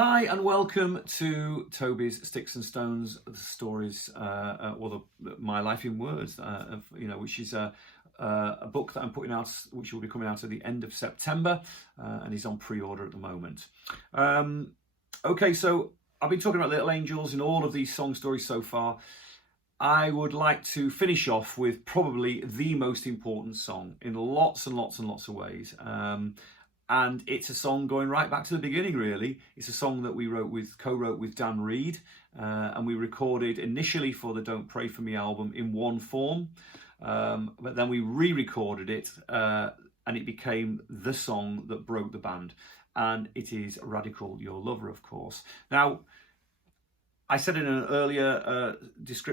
Hi and welcome to Toby's Sticks and Stones Stories, My Life in Words, which is a book that I'm putting out, which will be coming out at the end of September, and is on pre-order at the moment. Okay, so I've been talking about Little Angels in all of these song stories so far. I would like to finish off with probably the most important song in lots and lots and lots of ways. And it's a song going right back to the beginning, really. It's a song that we co-wrote with Dan Reed, and we recorded initially for the Don't Pray For Me album in one form, but then we re-recorded it, and it became the song that broke the band. And it is Radical Your Lover, of course. Now, I said in an earlier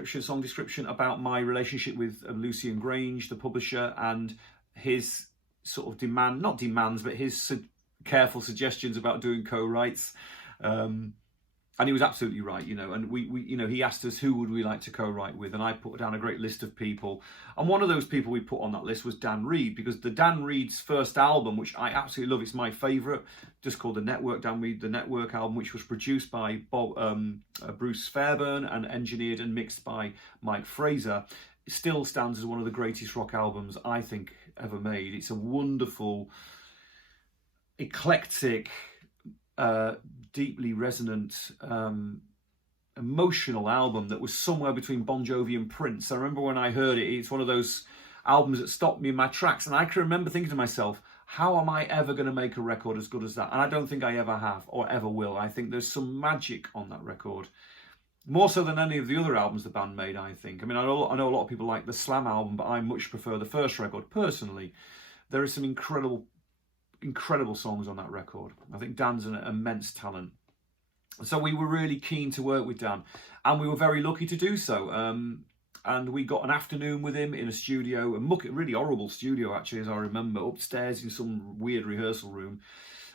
song description about my relationship with Lucian Grange, the publisher, and his sort of not demands, but his careful suggestions about doing co-writes. And he was absolutely right, and he asked us who would we like to co-write with, and I put down a great list of people. And one of those people we put on that list was Dan Reed, because the Dan Reed's first album, which I absolutely love, it's my favourite, just called The Network, Dan Reed, The Network album, which was produced by Bruce Fairbairn and engineered and mixed by Mike Fraser, still stands as one of the greatest rock albums I think ever made. It's a wonderful, eclectic, deeply resonant, emotional album that was somewhere between Bon Jovi and Prince. I remember when I heard it, it's one of those albums that stopped me in my tracks, and I can remember thinking to myself, how am I ever going to make a record as good as that? And I don't think I ever have or ever will. I think there's some magic on that record, more so than any of the other albums the band made, I think. I mean, I know a lot of people like the Slam album, but I much prefer the first record, personally. There are some incredible songs on that record. I think Dan's an immense talent. So we were really keen to work with Dan, and we were very lucky to do so. And we got an afternoon with him in a studio, a really horrible studio, actually, as I remember, upstairs in some weird rehearsal room.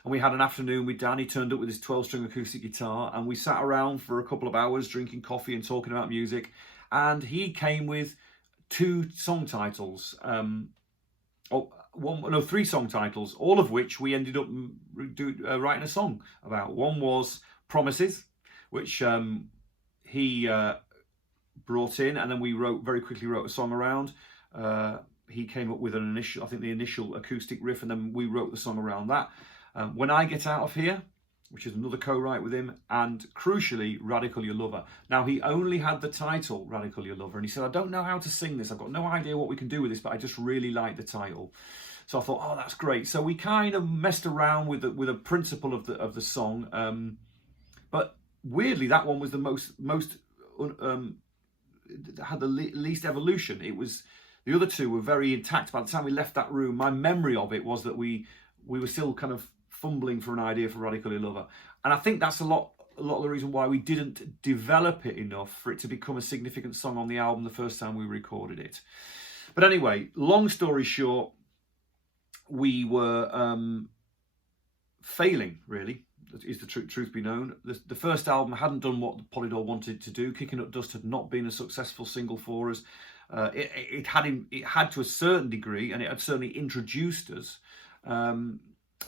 And we had an afternoon with Dan. He turned up with his 12-string acoustic guitar, and we sat around for a couple of hours drinking coffee and talking about music. And he came with three song titles, all of which we ended up writing a song about. One was Promises, which he brought in, and then we very quickly wrote a song around. He came up with the initial acoustic riff, and then we wrote the song around that. When I Get Out of Here, which is another co-write with him, and crucially, Radical Your Lover. Now, he only had the title, Radical Your Lover, and he said, I don't know how to sing this, I've got no idea what we can do with this, but I just really like the title. So I thought, oh, that's great. So we kind of messed around with a principle of the song, but weirdly, that one was the most had the least evolution. It was, the other two were very intact. By the time we left that room, my memory of it was that we were still kind of fumbling for an idea for Radical Your Lover. And I think that's a lot of the reason why we didn't develop it enough for it to become a significant song on the album the first time we recorded it. But anyway, long story short, we were failing, really, is the truth be known. The first album hadn't done what Polydor wanted to do. Kicking Up Dust had not been a successful single for us. It had to a certain degree, and it had certainly introduced us,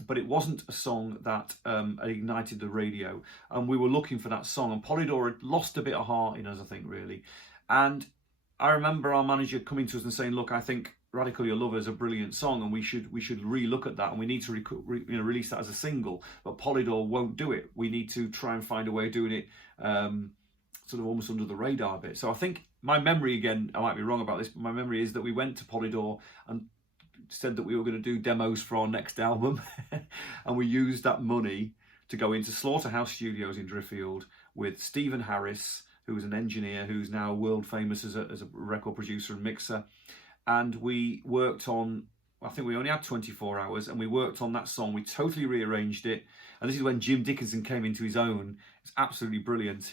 but it wasn't a song that ignited the radio, and we were looking for that song, and Polydor had lost a bit of heart in us, I think, really. And I remember our manager coming to us and saying, look, I think Radical Your Lover is a brilliant song, and we should re-look at that, and we need to release that as a single, but Polydor won't do it. We need to try and find a way of doing it sort of almost under the radar a bit. So I think my memory, again, I might be wrong about this, but my memory is that we went to Polydor and said that we were going to do demos for our next album, and we used that money to go into Slaughterhouse Studios in Driffield with Stephen Harris, who was an engineer who's now world famous as a record producer and mixer. And we worked on, I think we only had 24 hours, and we worked on that song. We totally rearranged it, and this is when Jim Dickinson came into his own. It's absolutely brilliant.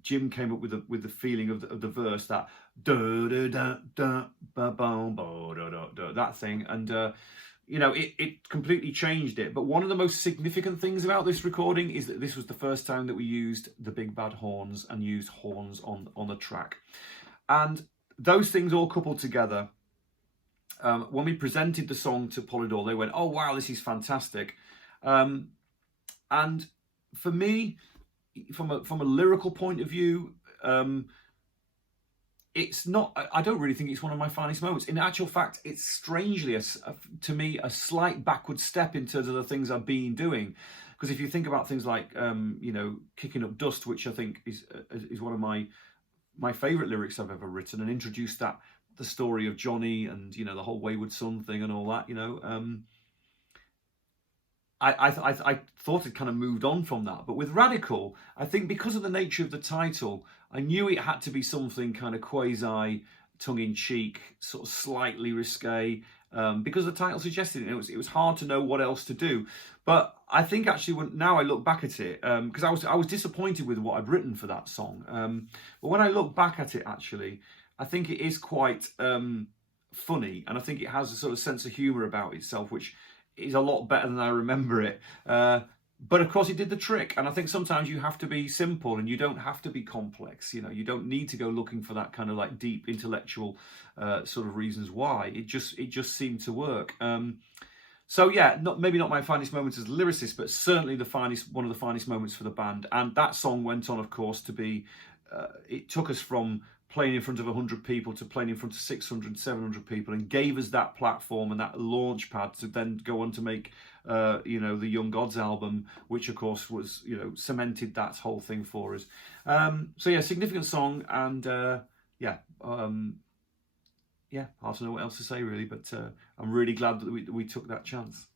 Jim came up with the feeling of the verse, that da da da da ba boom ba da da da, that thing, and it completely changed it. But one of the most significant things about this recording is that this was the first time that we used the big bad horns and used horns on the track, and those things all coupled together. When we presented the song to Polydor, they went, "Oh wow, this is fantastic," and for me, from a lyrical point of view, it's not. I don't really think it's one of my finest moments. In actual fact, it's strangely, to me, a slight backward step in terms of the things I've been doing. Because if you think about things like, Kicking Up Dust, which I think is one of my favourite lyrics I've ever written, and introduced the story of Johnny and the whole wayward son thing and all that. I thought it kind of moved on from that. But with Radical, I think because of the nature of the title, I knew it had to be something kind of quasi tongue-in-cheek, sort of slightly risque, because the title suggested it. It was hard to know what else to do. But I think actually, now I look back at it, because I was disappointed with what I'd written for that song. But when I look back at it, actually, I think it is quite funny, and I think it has a sort of sense of humour about itself, which is a lot better than I remember it. But of course, it did the trick, and I think sometimes you have to be simple, and you don't have to be complex. You don't need to go looking for that kind of like deep intellectual sort of reasons why. It just seemed to work. So yeah, maybe not my finest moments as a lyricist, but certainly one of the finest moments for the band. And that song went on, of course, to be. It took us from playing in front of 100 people to playing in front of 600, 700 people, and gave us that platform and that launch pad to then go on to make, the Young Gods album, which of course was, cemented that whole thing for us. So yeah, significant song, and hard to know what else to say really, but I'm really glad that we took that chance.